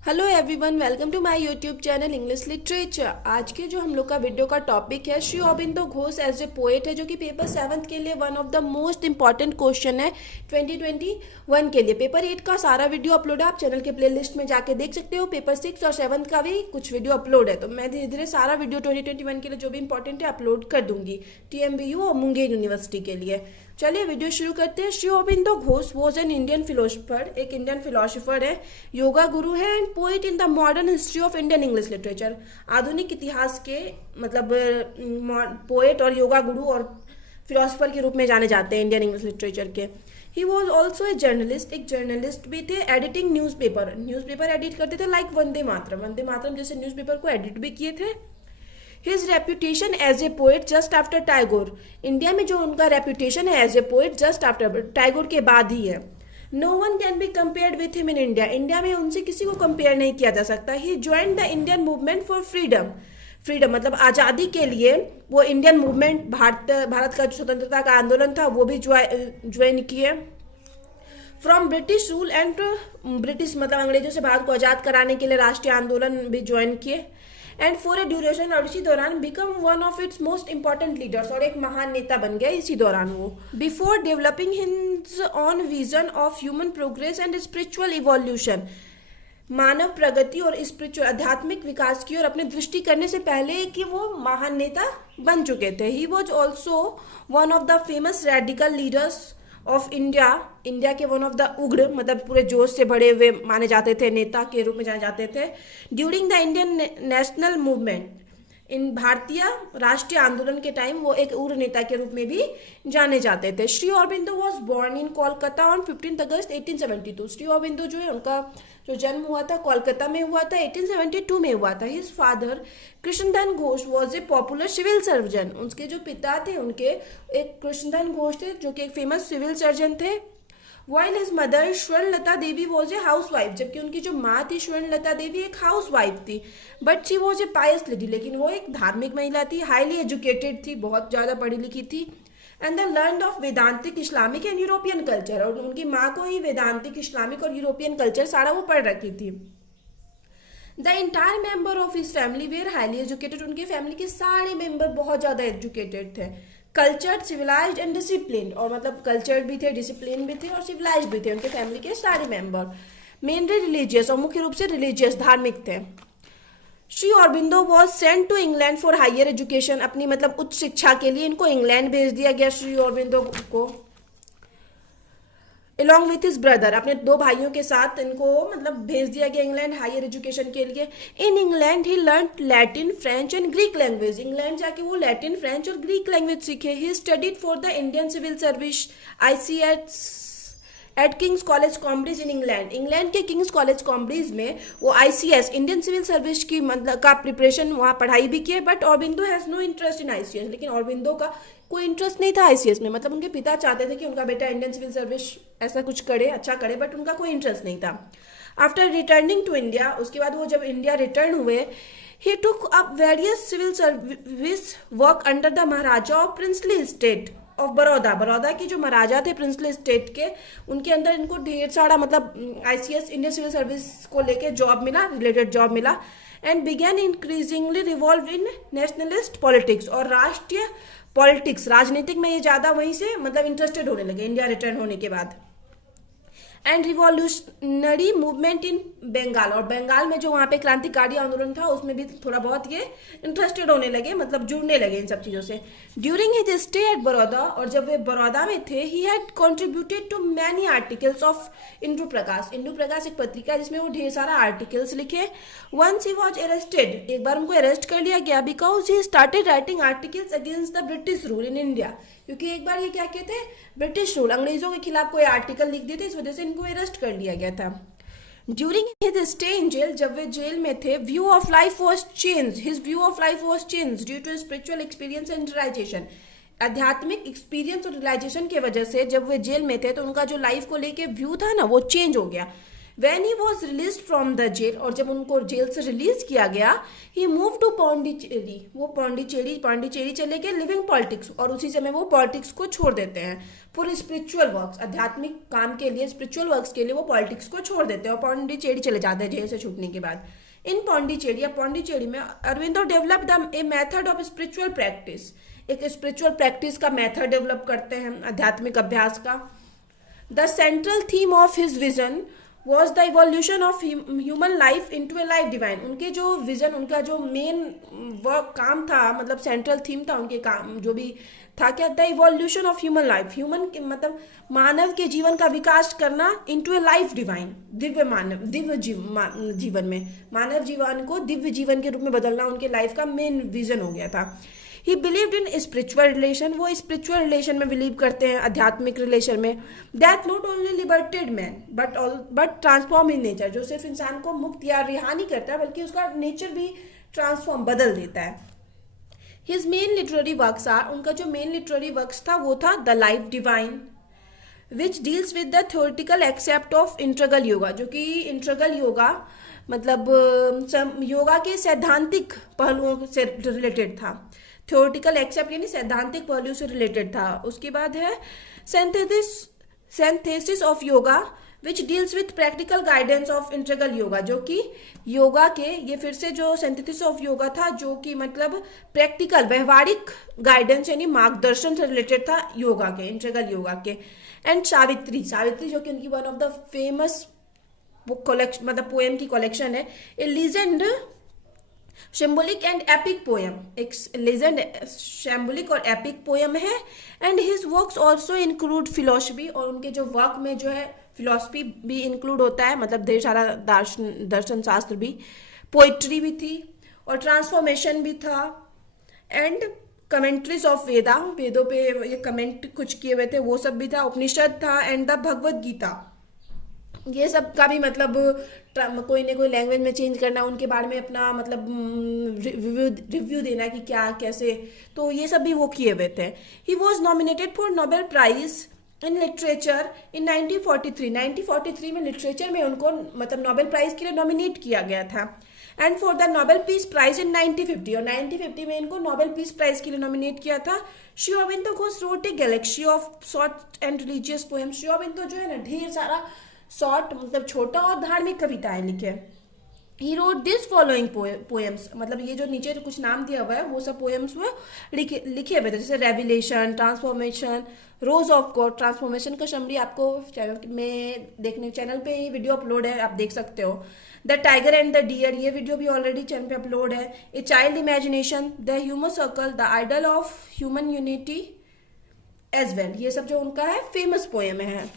Hello everyone, welcome to my YouTube channel English literature. आज के जो हम लोग का वीडियो का टॉपिक है, Shri Aurobindo Ghosh as a poet है, जो कि पेपर 7 के लिए one of the most important question है 2021 के लिए। पेपर 8 का सारा वीडियो अपलोड है, आप चैनल के प्लेलिस्ट में जाके देख सकते हो। पेपर 6 और 7 का भी कुछ वीडियो अपलोड है, तो मैं धीरे धीरे सारा वीडियो 2021 के लिए जो भी इंपॉर्टेंट है अपलोड कर दूंगी TMBU और मुंगेर यूनिवर्सिटी के लिए। चलिए वीडियो शुरू करते हैं। Shri Aurobindo Ghosh was an Indian philosopher, एक इंडियन फिलोसफर है, योगा गुरु है and poet in the modern history of Indian English literature. आधुनिक इतिहास के मतलब पोएट और योगा गुरु और फिलोसफर के रूप में जाने जाते हैं इंडियन इंग्लिश लिटरेचर के। He was also a journalist, एक जर्नलिस्ट भी थे। एडिटिंग न्यूज़पेपर एडिट करते थे, लाइक वंदे मातरम जैसे न्यूज़पेपर को एडिट भी किए थे। His reputation as a poet just after Tagore, India में जो उनका रेप्यूटेशन है as a poet just after Tagore के बाद ही है। No one can be compared with him in India, India में उनसे किसी को कंपेयर नहीं किया जा सकता। He join the Indian movement for freedom मतलब आज़ादी के लिए वो इंडियन मूवमेंट, भारत का जो स्वतंत्रता का आंदोलन था वो भी ज्वाइन किए। From British rule and British मतलब अंग्रेजों से भारत को आज़ाद कराने के लिए राष्ट्रीय आंदोलन भी ज्वाइन किए। एंड फॉर ए ड्यूरेशन, और इसी दौरान become one of its most important leaders, और एक महान नेता बन गया इसी दौरान वो। Before developing his own vision of human progress and spiritual evolution, मानव प्रगति और स्पिरिचुअल आध्यात्मिक विकास की ओर अपनी दृष्टि करने से पहले कि वो महान नेता बन चुके थे। He was also one of the famous radical leaders of India के वन ऑफ द उग्र मतलब पूरे जोश से भरे हुए माने जाते थे, नेता के रूप में जाने जाते थे। During the Indian national movement, इन भारतीय राष्ट्रीय आंदोलन के टाइम वो एक उग्र नेता के रूप में भी जाने जाते थे। Shri Aurobindo was born in Kolkata on 15 August 1872। Shri Aurobindo जो है उनका जो जन्म हुआ था कोलकाता में हुआ था, 1872 में हुआ था। His father Krishnadhan Ghosh was a popular civil surgeon, उनके जो पिता थे उनके एक कृष्णधन घोष थे जो कि एक फेमस सिविल सर्जन थे। While his mother Swarnalata Devi was a housewife, जबकि उनकी जो माँ थी स्वर्णलता देवी एक हाउस वाइफ थी। But she was a pious lady, लेकिन वो एक धार्मिक महिला थी। हाईली एजुकेटेड थी, बहुत ज़्यादा पढ़ी लिखी थी। And the learn of Vedantic, Islamic and European culture, और उनकी माँ को ही वेदांतिक, इस्लामिक और यूरोपियन कल्चर सारा वो पढ़ रखी थी। The entire member of his family were highly educated, उनके फैमिली के सारे मेंबर बहुत ज़्यादा एजुकेटेड थे। कल्चर्ड, सिविलाइज्ड एंड डिसिप्लिन, और मतलब कल्चर्ड भी थे, डिसिप्लिन भी थे और सिविलाइज्ड भी थे उनके फैमिली के सारे मेंबर। मेनली रिलीजियस, और मुख्य रूप से रिलीजियस धार्मिक थे। Shri Aurobindo was sent to England for higher education, अपनी मतलब उच्च शिक्षा के लिए इनको इंग्लैंड भेज दिया गया श्री अरबिंदो को। अलॉन्ग विथ हिज ब्रदर, अपने दो भाइयों के साथ इनको मतलब भेज दिया गया इंग्लैंड हायर एजुकेशन के लिए। In England he learn Latin, French and Greek language, England जाके वो लैटिन, फ्रेंच और ग्रीक लैंग्वेज सीखे। He studied for the Indian civil service ICS at King's College Cambridge in England, England के King's College Cambridge में वो ICS Indian civil service की मतलब का प्रिपरेशन वहाँ पढ़ाई भी की है। But Aurobindo has no interest in ICS, लेकिन अरबिंदो का कोई इंटरेस्ट नहीं था ICS में, मतलब उनके पिता चाहते थे कि उनका बेटा इंडियन सिविल सर्विस ऐसा कुछ करे, अच्छा करे, बट उनका कोई इंटरेस्ट नहीं था। आफ्टर रिटर्निंग टू इंडिया, उसके बाद वो जब इंडिया रिटर्न हुए, he took up various civil service work under the maharaja of princely state of Baroda की जो महाराजा थे प्रिंसली स्टेट के, उनके अंदर इनको ढेर सारा मतलब ICS इंडियन सिविल सर्विस को लेके जॉब मिला, रिलेटेड जॉब मिला। And began increasingly revolve in nationalist politics, और राष्ट्रीय पॉलिटिक्स राजनीतिक में ये ज़्यादा वहीं से मतलब इंटरेस्टेड होने लगे इंडिया रिटर्न होने के बाद। And revolutionary movement in Bengal, और बंगाल में जो वहाँ पे क्रांतिकारी आंदोलन था उसमें भी थोड़ा बहुत ये इंटरेस्टेड होने लगे, मतलब जुड़ने लगे इन सब चीज़ों से। During his stay at Baroda, और जब वे बड़ौदा में थे, he had contributed to many articles of Indu Prakash एक पत्रिका जिसमें वो ढेर सारा आर्टिकल्स लिखे। वंस ही वॉज अरेस्टेड, एक बार उनको अरेस्ट कर लिया गया, because he started writing articles against the British rule in India, क्योंकि एक बार ये क्या कहते हैं ब्रिटिश रूल, अंग्रेजों के खिलाफ कोई आर्टिकल लिख दिए थे, इस वजह से इनको अरेस्ट कर लिया गया था। During his stay in jail, जब वे जेल में थे, view of life was change, his view of life was change due to spiritual experience and realisation, आध्यात्मिक एक्सपीरियंस और रियलाइजेशन की वजह से जब वे जेल में थे तो उनका जो लाइफ को लेके व्यू था ना वो चेंज हो गया। When he was released from the jail, और जब उनको जेल से रिलीज किया गया, he moved to पौंडीचेरी, वो पौंडीचेरी चले गए लिविंग पॉलिटिक्स, और उसी समय वो पॉलिटिक्स को छोड़ देते हैं फॉर स्पिरिचुअल वर्क्स, आध्यात्मिक काम के लिए, स्पिरिचुअल वर्क्स के लिए वो पॉलिटिक्स को छोड़ देते हैं और पौंडीचेरी चले जाते हैं जेल से छूटने के बाद। इन पौंडीचेरी में Aurobindo develop the a method of spiritual practice, एक स्पिरिचुअल प्रैक्टिस का मेथड डेवलप करते हैं, आध्यात्मिक अभ्यास का। The central theme of his vision was the evolution of human life into A life divine. उनके जो विजन, उनका जो मेन वर्क काम था, मतलब सेंट्रल थीम था उनके काम जो भी था, क्या, the evolution of human life, human के मतलब मानव के जीवन का विकास करना इनटू ए लाइफ डिवाइन, दिव्य जीवन में मानव जीवन को दिव्य जीवन के रूप में बदलना उनके लाइफ का मेन विजन हो गया था। He believed in spiritual relation, वो स्पिरिचुअल रिलेशन में बिलीव करते हैं, आध्यात्मिक रिलेशन में। That not only liberated man but transform in nature, जो सिर्फ इंसान को मुक्त या रिहा नहीं करता बल्कि उसका नेचर भी ट्रांसफॉर्म बदल देता है। His main literary works are, उनका जो मेन लिटरेरी वर्क्स था वो था the life divine, which deals with the theoretical aspect of integral yoga, जो कि इंट्रगल योगा मतलब योगा के सैद्धांतिक पहलुओं से रिलेटेड था। थ्योरेटिकल एक्सेप्ट यानी सैद्धांतिक पहलू से रिलेटेड था। उसके बाद है synthesis of yoga which deals with practical guidance of integral yoga, जो कि योगा के, ये फिर से जो सिंथेसिस ऑफ योगा था जो कि मतलब प्रैक्टिकल व्यवहारिक गाइडेंस यानी मार्गदर्शन से रिलेटेड था योगा के, इंट्रगल योगा के। एंड सावित्री जो कि उनकी one of the famous book collection मतलब पोएम की कलेक्शन है, ए लीजेंड शैम्बुलिक एंड एपिक पोएम, एक लेजेंड शैम्बुलिक और एपिक पोएम है। And his works also include philosophy, और उनके जो वर्क में जो है फिलोसफी भी इंक्लूड होता है, मतलब ढेर सारा दर्शन शास्त्र भी, पोइट्री भी थी और ट्रांसफॉर्मेशन भी था। एंड कमेंट्रीज ऑफ वेदों पे ये कमेंट कुछ किए हुए थे, वो सब भी था। उपनिषद था एंड द भगवद गीता, ये सब का भी मतलब कोई ना कोई लैंग्वेज में चेंज करना, उनके बारे में अपना मतलब रिव्यू देना कि क्या कैसे, तो ये सब भी वो किए हुए थे। He was nominated for Nobel prize in literature in 1943 में लिटरेचर में उनको मतलब नोबेल प्राइज के लिए नॉमिनेट किया गया था। And for the Nobel peace prize in 1950, और 1950 में इनको नोबेल पीस प्राइज के लिए नॉमिनेट किया था। Shri Aurobindo Ghosh wrote a Galaxy of short and religious poem. Shri Aurobindo जो है ना ढेर सारा शॉर्ट मतलब छोटा और धार्मिक कविताएं लिखे। He wrote this following poems, मतलब ये जो नीचे कुछ नाम दिया हुआ है वो सब पोएम्स में लिखे हुए थे, जैसे revelation, transformation, rose of God. Transformation का समरी आपको चैनल में देखने, चैनल पे ही वीडियो अपलोड है, आप देख सकते हो। The tiger and the deer, ये वीडियो भी ऑलरेडी चैनल पे अपलोड है। A child imagination, the human circle, the idol of human unity as well, ये सब जो उनका है फेमस पोएम है।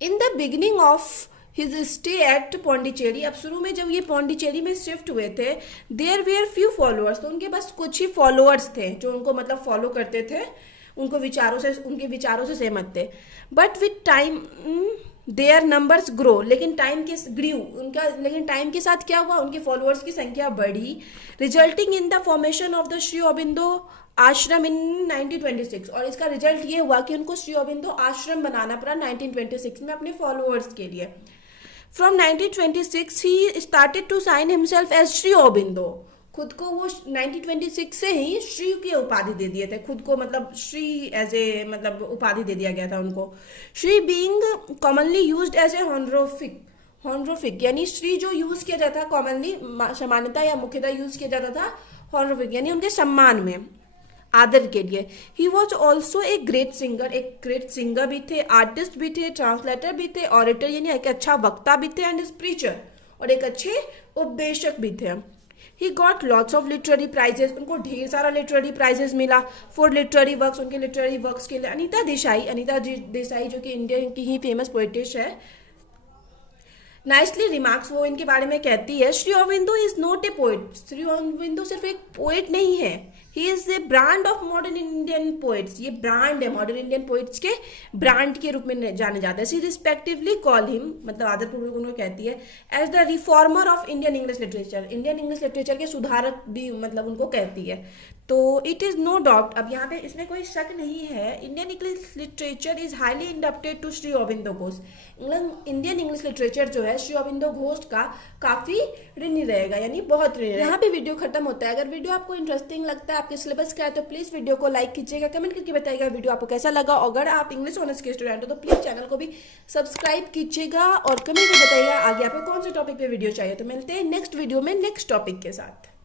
In the beginning of his stay at Pondicherry, अब शुरू में जब ये पौंडीचेरी में शिफ्ट हुए थे, देयर वेयर फ्यू फॉलोअर्स, तो उनके पास कुछ ही फॉलोअर्स थे जो उनको मतलब फॉलो करते थे, उनके विचारों से सहमत थे। But with time their numbers grow, लेकिन टाइम के साथ क्या हुआ, उनके फॉलोअर्स की संख्या बढ़ी, resulting in the formation of the Shri Aurobindo Ashram in 1926, और इसका रिजल्ट ये हुआ कि उनको श्री अरबिंदो आश्रम बनाना पड़ा 1926 में अपने फॉलोअर्स के लिए। From 1926 he started to sign himself as Shri Aurobindo, खुद को वो 1926 से ही श्री की उपाधि दे दिए थे, खुद को मतलब श्री एज ए मतलब उपाधि दे दिया गया था उनको। Shri being commonly used as a honorific, यानी श्री जो यूज किया जाता है कॉमनली सामान्यता या मुख्यतः यूज किया जाता था हॉनरोफिक, यानी उनके सम्मान में, आदर के लिए। ही वॉज ऑल्सो एक ग्रेट सिंगर भी थे, आर्टिस्ट भी थे, ट्रांसलेटर भी थे, ऑरेटर यानी एक अच्छा वक्ता भी थे, एंड स्पीचर और एक अच्छे उपदेशक भी थे। He got lots of literary prizes, उनको ढेर सारा लिटरेरी प्राइजेस मिला फॉर लिटरेरी वर्क्स, उनके लिटरेरी वर्क्स के लिए। अनीता देसाई जो कि इंडिया की ही फेमस पोइटिश है, नाइसली रिमार्क्स, वो इनके बारे में कहती है, Shri Aurobindo is not a poet, Shri Aurobindo सिर्फ एक पोएट नहीं है, he is a brand of modern Indian poets, ये ब्रांड है, मॉडर्न इंडियन पोएट्स के ब्रांड के रूप में जाने जाता है। सी रिस्पेक्टिवली कॉल हिम, मतलब आदरपूर्वक उनको कहती है, as the reformer of Indian English literature, Indian English literature के सुधारक भी मतलब उनको कहती है। तो इट इज़ नो डाउट, अब यहाँ पे इसमें कोई शक नहीं है, Indian English literature is highly indebted to Shri Aurobindo Ghosh. Indian English literature जो है श्री अरबिंदो घोष का काफ़ी ऋणी रहेगा, यानी बहुत ऋणी रहेगा। यहाँ पे वीडियो खत्म होता है। अगर वीडियो आपको इंटरेस्टिंग लगता है, आपके सिलेबस का है, तो प्लीज़ वीडियो को लाइक कीजिएगा, कमेंट करके बताइएगा वीडियो आपको कैसा लगा। अगर आप इंग्लिश ऑनर्स के स्टूडेंट हो तो प्लीज़ चैनल को भी सब्सक्राइब कीजिएगा और कमेंट में बताइएगा आगे आपको कौन से टॉपिक पे वीडियो चाहिए। तो मिलते हैं नेक्स्ट वीडियो में नेक्स्ट टॉपिक के साथ।